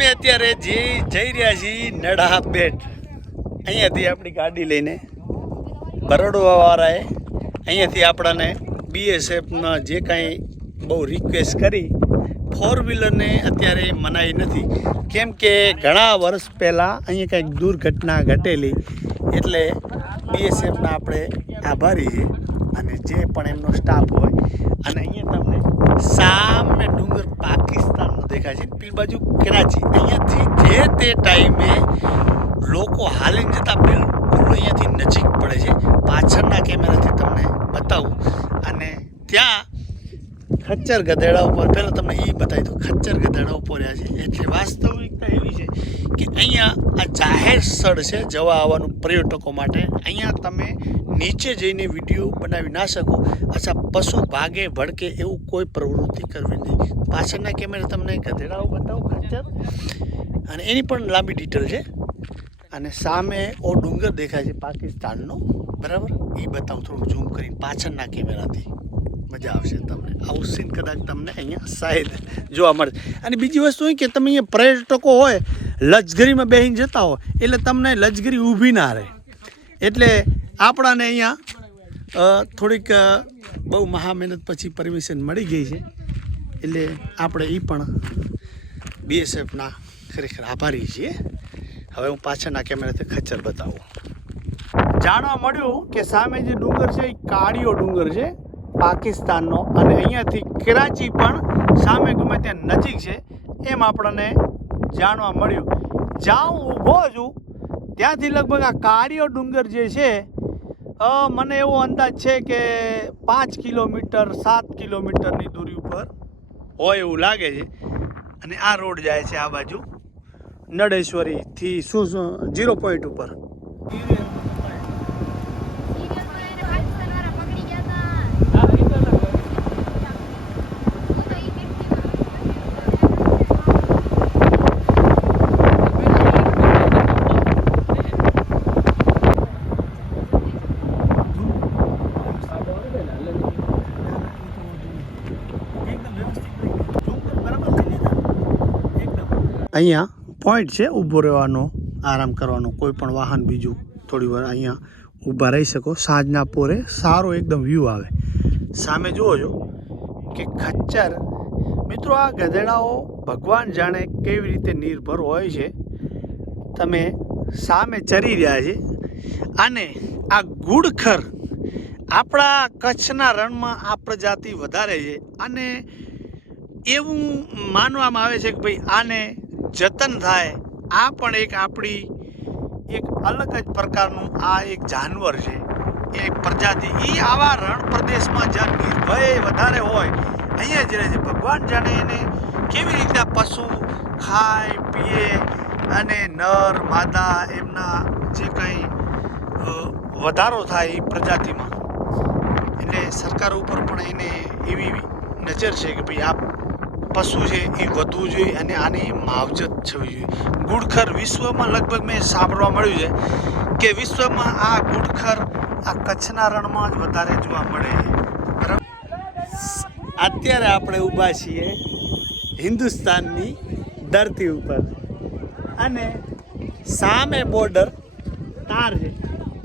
અમે અત્યારે જે જઈ રહ્યા છીએ નડા બેટ અહીંયાથી આપણી ગાડી લઈને બરોડવાવાળાએ અહીંયાથી આપણને બીએસએફમાં જે કાંઈ બહુ રિક્વેસ્ટ કરી ફોર વ્હીલરને અત્યારે મનાઈ નથી. કેમ કે ઘણા વર્ષ પહેલાં અહીંયા કંઈક દુર્ઘટના ઘટેલી, એટલે બીએસએફના આપણે આભારી છે અને જે પણ એમનો સ્ટાફ હોય, અને અહીંયા તમને સામે ડુંગર પાકિસ્તાનનો દેખાય છે. પેલી બાજુ કરાચી. અહીંયાથી જે તે ટાઈમે લોકો હાલીને જતા બિલકુલ અહીંયાથી નજીક પડે છે. પાછળના કેમેરાથી તમને બતાવું. અને ત્યાં ખચ્ચર ગધેડા ઉપર, પહેલાં તમને એ બતાવી દઉં. ખચ્ચર ગધેડા ઉપર રહ્યા છે. એટલે વાસ્તવિકતા એવી છે કે અહીંયા આ જાહેર સ્થળ છે જવા આવવાનું પર્યટકો માટે. અહીંયા તમે નીચે જઈને વીડિયો બનાવી ના શકો. અચ્છા પશુ ભાગે ભડકે એવું કોઈ પ્રવૃત્તિ કરવી નહીં. પાછળના કેમેરા તમને ગધેડાઓ બતાવું ખચ્ચર અને એની પણ લાંબી ડિટેલ છે. અને સામે ઓ ડુંગર દેખાય છે પાકિસ્તાનનો. બરાબર? એ બતાવું થોડું ઝૂમ કરીને પાછળના કેમેરાથી. મજા આવશે તમને. આવું સીન કદાચ તમને અહીંયા શાયદ જોવા મળે. અને બીજી વસ્તુ એ કે તમે અહીંયા પર્યટકો હોય લજગરીમાં બેસીને જતા હો, એટલે તમને લજગરી ઊભી ના રહે. એટલે આપણાને અહીંયા થોડીક બહુ મહા મહેનત પછી પરમિશન મળી ગઈ છે. એટલે આપણે એ પણ બીએસએફના ખરેખર આભારી છીએ. હવે હું પાછળના કેમેરાથી ખચ્ચર બતાવું. જાણવા મળ્યું કે સામે જે ડુંગર છે એ કાળિયો ડુંગર છે, પાકિસ્તાનનો. અને અહીંયાથી કરાચી પણ સામે ગમે ત્યાં નજીક છે. એમ આપણને જાણવા મળ્યું. જ્યાં હું ઊભો છું, ત્યાંથી લગભગ આ કાળિયો ડુંગર જે છે મને એવો અંદાજ છે કે પાંચ કિલોમીટર, સાત કિલોમીટરની દૂરી ઉપર હોય એવું લાગે છે. અને આ રોડ જાય છે આ બાજુ નડેશ્વરીથી શું જીરો પોઈન્ટ ઉપર. અહીંયા પોઈન્ટ છે, ઊભો રહેવાનો, આરામ કરવાનો, કોઈ પણ વાહન, બીજું થોડી વાર અહીંયા ઊભા રહી શકો. સાંજના પોરે સારો એકદમ વ્યૂ આવે. સામે જુઓ છો કે ખચ્ચર. મિત્રો, આ ગધેડાઓ ભગવાન જાણે કેવી રીતે નિર્ભર હોય છે. તમે સામે ચરી રહ્યા છે અને આ ગુડખર આપણા કચ્છના રણમાં આ પ્રજાતિ વધારે છે. અને એવું માનવામાં આવે છે કે ભાઈ આને જતન થાય, આ પણ એક આપણી એક અલગ જ પ્રકારનું આ એક જાનવર છે. એક પ્રજાતિ એ આવા રણ પ્રદેશમાં જ્યાં નિર્ભય વધારે હોય, અહીંયા જ રહે છે. ભગવાન જાણે એને કેવી રીતના પશુ ખાય, પીએ અને નર, માદા એમના જે કંઈ વધારો થાય એ પ્રજાતિમાં. એટલે સરકાર ઉપર પણ એને એવી નજર છે કે ભાઈ આ પશુ છે, એ વધવું જોઈએ અને આની માવજત થવી જોઈએ. ગુડખર વિશ્વમાં લગભગ મેં સાંભળવા મળ્યું છે કે વિશ્વમાં આ ગુડખર આ કચ્છના રણમાં જ વધારે જોવા મળે. છે અત્યારે આપણે ઊભા છીએ હિન્દુસ્તાનની ધરતી ઉપર. અને સામે બોર્ડર તાર છે.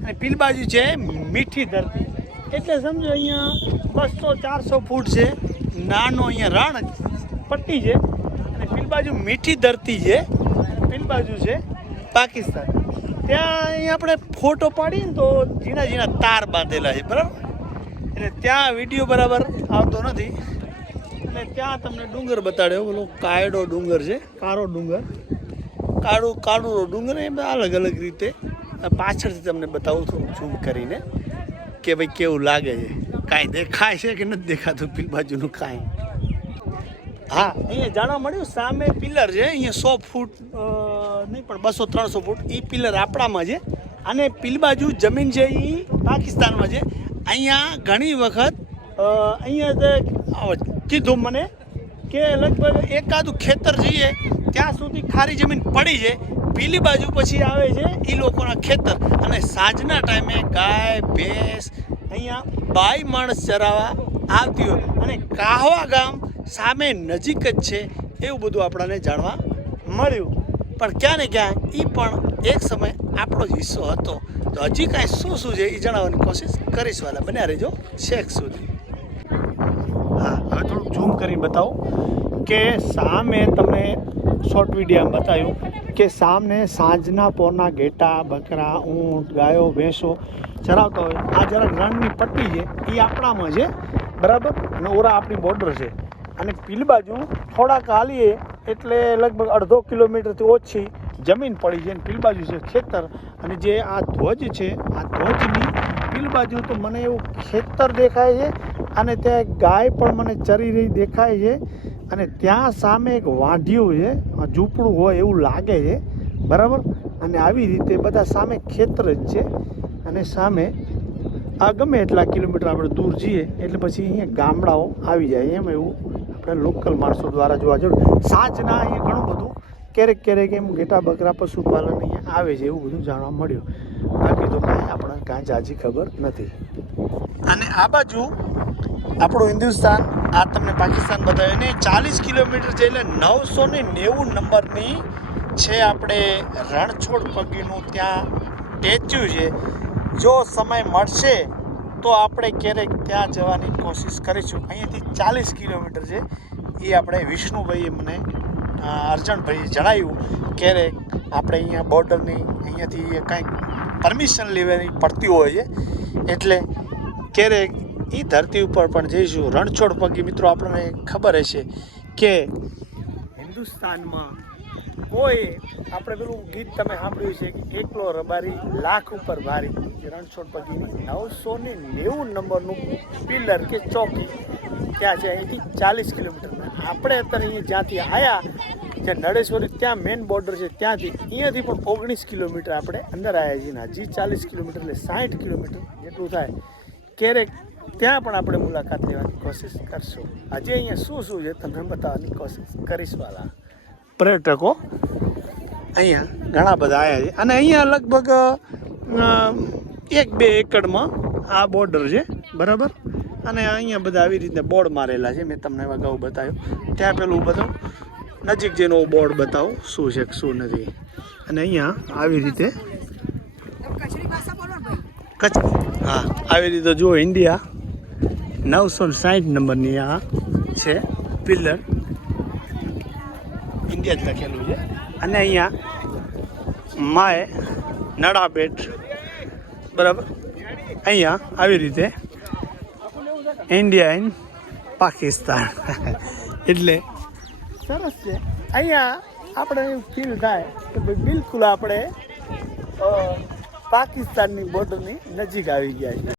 અને પીલ બાજુ છે મીઠી ધરતી. એટલે સમજો અહીંયા બસો ચારસો ફૂટ છે. નાનો અહીંયા રણ પટ્ટી છે અને પીલ બાજુ મીઠી ધરતી છે. પીલ બાજુ છે પાકિસ્તાન. ત્યાં અહીંયા આપણે ફોટો પાડીએ ને તો ઝીણા ઝીણા તાર બાંધેલા છે, બરાબર? એટલે ત્યાં વીડિયો બરાબર આવતો નથી. એટલે ત્યાં તમને ડુંગર બતાડ્યો બોલો કાયડો ડુંગર છે, કાળો ડુંગર. કાળું કાળું ડુંગર એ અલગ અલગ રીતે. પાછળથી તમને બતાવું છું ઝૂમ કરીને, કે ભાઈ કેવું લાગે છે. કાંઈ દેખાય છે કે નથી દેખાતું, પીલ બાજુનું કાંઈ? હા. અહીંયા જાણવા મળ્યું, સામે પિલર છે, અહીંયા સો ફૂટ નહીં પણ બસો ત્રણસો ફૂટ એ પિલર આપણામાં છે. અને પીલ બાજુ જમીન છે એ પાકિસ્તાનમાં છે. અહીંયા ઘણી વખત અહીંયા કીધું મને કે લગભગ એકાદું ખેતર જઈએ, ત્યાં સુધી ખારી જમીન પડી છે. પીલી બાજુ પછી આવે છે એ લોકોના ખેતર. અને સાંજના ટાઈમે ગાય, ભેંસ અહીંયા બાય માણસ ચરાવવા આવતી હોય. અને કાહવા ગામ સામે નજીક જ છે એવું બધું આપણાને જાણવા મળ્યું. પણ ક્યાં ને ક્યાં એ પણ એક સમય આપણો જ હિસ્સો હતો. તો હજી કાંઈ શું શું છે એ જણાવવાની કોશિશ કરીશું. વાલા બન્યા રહેજો છેક સુધી. હા, હવે થોડુંક ઝૂમ કરીને બતાવો કે સામે તમને શોર્ટ વિડીયોમાં બતાવ્યું કે સામને સાંજના પોરના ઘેટા, બકરા, ઊંટ, ગાયો, ભેંસો ચરાવતા હોય. આ જરાક રણની પટ્ટી છે. એ આપણામાં છે. બરાબર? અને ઓરા આપણી બોર્ડર છે. અને પીલ બાજુ થોડાક હાલીએ એટલે લગભગ અડધો કિલોમીટરથી ઓછી જમીન પડી છે. અને પીલ બાજુ છે ખેતર અને જે આ ધ્વજ છે, આ ધ્વજની પીલ બાજુ તો મને એવું ખેતર દેખાય છે અને ત્યાં ગાય પણ મને ચરી રહી દેખાય છે. અને ત્યાં સામે એક વાંઢિયું છે ઝૂંપડું હોય એવું લાગે છે. બરાબર? અને આવી રીતે બધા સામે ખેતર જ છે. અને સામે આ ગમે એટલા કિલોમીટર આપણે દૂર જઈએ એટલે પછી અહીંયા ગામડાઓ આવી જાય એમ એવું આપણે લોકલ માણસો દ્વારા જોવા જરૂર સાંજના અહીંયા ઘણું બધું ક્યારેક ક્યારેક એમ ઘેટા બકરા પશુપાલન અહીંયા આવે છે એવું બધું જાણવા મળ્યું. બાકી તો કાંઈ આપણને કાંઈ જાજી ખબર નથી. અને આ બાજુ આપણું હિન્દુસ્તાન, આ તમને પાકિસ્તાન બતાવ્યું ને ચાલીસ કિલોમીટર છે એટલે નવસો ને નેવું નંબરની છે આપણે રણછોડ પગીનું ત્યાં સ્ટેચ્યુ છે. જો સમય મળશે તો આપણે ક્યારેક ત્યાં જવાની કોશિશ કરીશું. અહીંયાથી ચાલીસ કિલોમીટર છે. એ આપણે વિષ્ણુભાઈએ મને અર્જણભાઈએ જણાવ્યું ક્યારેક આપણે અહીંયા બોર્ડરની અહીંયાથી કાંઈક પરમિશન લેવાની પડતી હોય છે. એટલે ક્યારેક એ ધરતી ઉપર પણ જઈશું. રણછોડ પગી મિત્રો, આપણને ખબર હશે કે હિન્દુસ્તાનમાં કોઈ, આપણે પેલું ગીત તમે સાંભળ્યું છે કે એકલો રબારી લાખ ઉપર ભારી. જે રણછોડ પગીની નવસો ને નેવું નંબરનું પિલર કે ચોકી ત્યાં છે, અહીંથી ચાલીસ કિલોમીટર. આપણે અત્યારે અહીંયા જ્યાંથી આવ્યા જ્યાં નળેશ્વરી ત્યાં મેઇન બોર્ડર છે, ત્યાંથી, અહીંયાથી પણ ઓગણીસ કિલોમીટર આપણે અંદર આવ્યા છીએ. હજી ચાલીસ કિલોમીટર એટલે સાઠ કિલોમીટર જેટલું થાય. ક્યારેક ત્યાં પણ આપણે મુલાકાત લેવાની કોશિશ કરશું. આજે અહીંયા શું શું છે તમને બતાવવાની કોશિશ કરીશ, વાલા. પર્યટકો અહીંયા ઘણા બધા આવ્યા છે. અને અહીંયા લગભગ એક બે એકડમાં આ બોર્ડર છે, બરાબર? અને અહીંયા બધા આવી રીતે બોર્ડ મારેલા છે. મેં તમને અગાઉ બતાવ્યું. ત્યાં પેલું બધું નજીક જેનો બોર્ડ બતાવો, શું છે શું નથી. અને અહીંયા આવી રીતે કચ્છ, હા, આવી રીતે જુઓ ઇન્ડિયા નવસો સાઠ નંબરની આ છે પિલ્લર ઇન્ડિયા જ લખેલું છે. અને અહીંયા માય નડાબેટ બરાબર? અહીંયા આવી રીતે ઇન્ડિયા ઇન પાકિસ્તાન એટલે સરસ છે. અહીંયા આપણે ફીલ થાય કે ભાઈ બિલકુલ આપણે પાકિસ્તાનની બોર્ડરની નજીક આવી ગયા છે